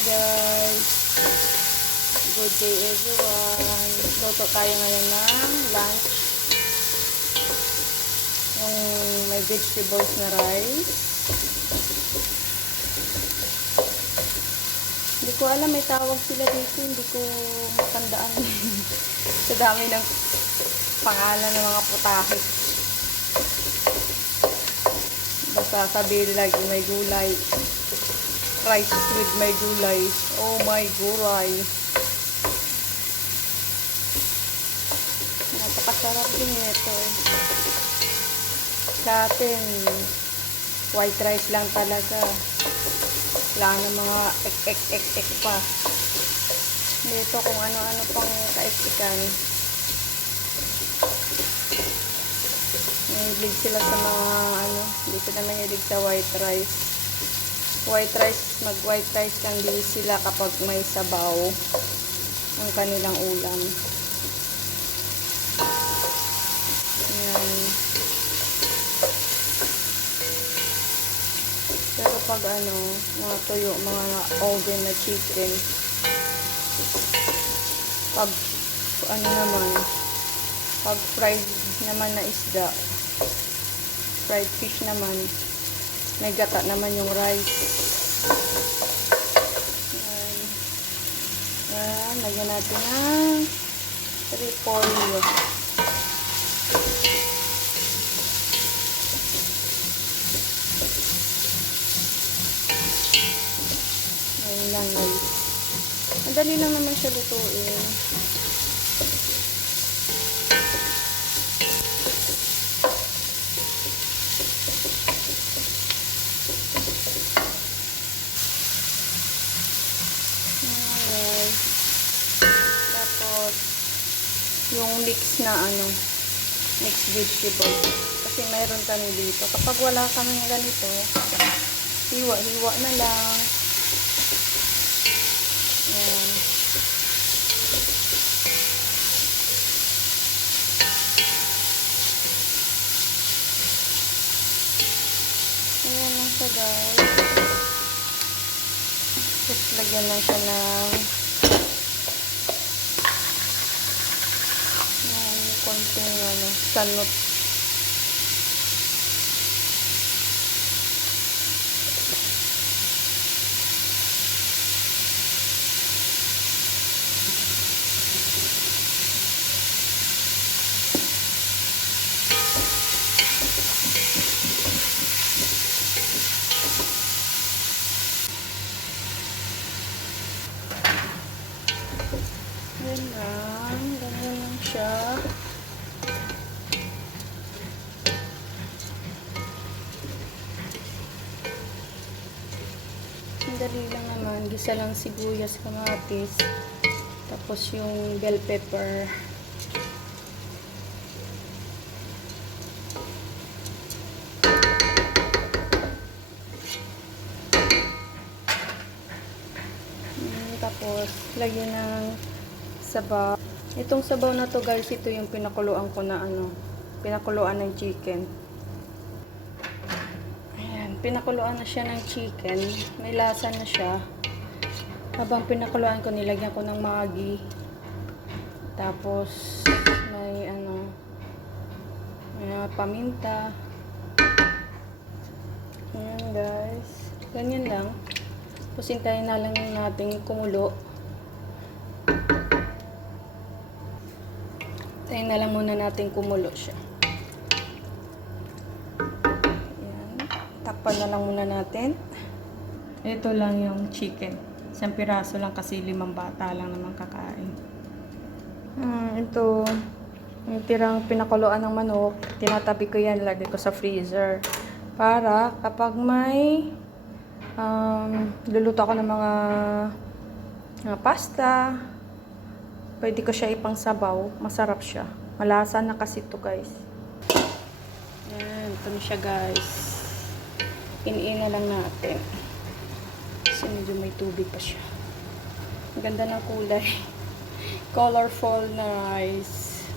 Guys, good day everyone. Luto tayo ngayon ng lunch. Yung may vegetables na rice. Hindi ko alam, may tawag sila dito. Hindi ko matandaan. Sa dami ng pangalan ng mga putahe. Basta sabihin lagi may gulay. Rice with may gulay. Oh my gulay. Napakasarap din ito eh. Sa atin, white rice lang talaga. Wala na mga ek pa. Dito kung ano-ano pang kaeksikan. Mahilig sila sa mga dito naman hilig sa white rice. Mag-white rice lang din sila kapag may sabaw ang kanilang ulam. Ayan. Pero pag mga tuyo, mga oven na chicken, pag pag fried naman na isda, fried fish naman, may gata naman yung rice. Ayan, lagyan natin ng repolyo. Ayan lang guys. Ang dali lang naman siya lutuin. Tapos yung mix na mixed vegetable. Kasi mayroon kami dito. Kapag wala kami ganito, hiwa-hiwa na lang. Ayan. Ayan lang siya guys. Tapos lagyan lang siya ng konting sanot. Ganyan lang siya. Dali lang naman, gisa lang sibuyas, kamatis, tapos yung bell pepper. Tapos lagyan ng sabaw. Itong sabaw na to guys, ito yung pinakuluan ko na pinakuluan ng chicken. Pinakuluan na siya ng chicken. May lasa na siya. Habang pinakuluan ko, nilagyan ko ng Maggi. Tapos, may paminta. Ayan guys. Ganyan lang. Tapos, hintayin na lang natin kumulo. Hintayin na lang muna natin kumulo siya. Takpan na lang muna natin. Ito lang yung chicken. Isang piraso lang kasi 5 bata lang naman kakain. Ito, yung tirang pinakuluan ng manok, tinatabi ko yan, lagay ko sa freezer. Para kapag may luluto ako ng mga pasta, pwede ko siya ipang sabaw. Masarap siya. Malasa na kasi ito guys. Yan, ito na siya guys. Iniin na lang natin. Kasi medyo may tubig pa siya. Ang ganda ng kulay. Colorful na rice.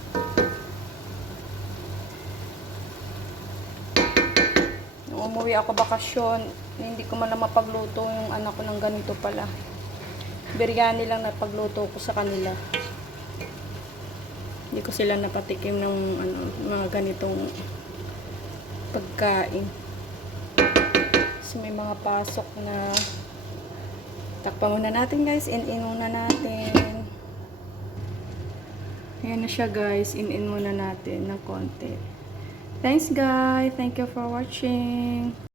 Nung umuwi ako bakasyon, hindi ko man lang mapagluto yung anak ko ng ganito pala. biryani lang na pagluto ko sa kanila. Hindi ko sila napatikim ng ano, mga ganitong pagkain. So, may mga pasok na. Takpan muna natin guys. In-in muna natin. Ayan na siya guys. In-in muna natin ng konti. Thanks guys. Thank you for watching.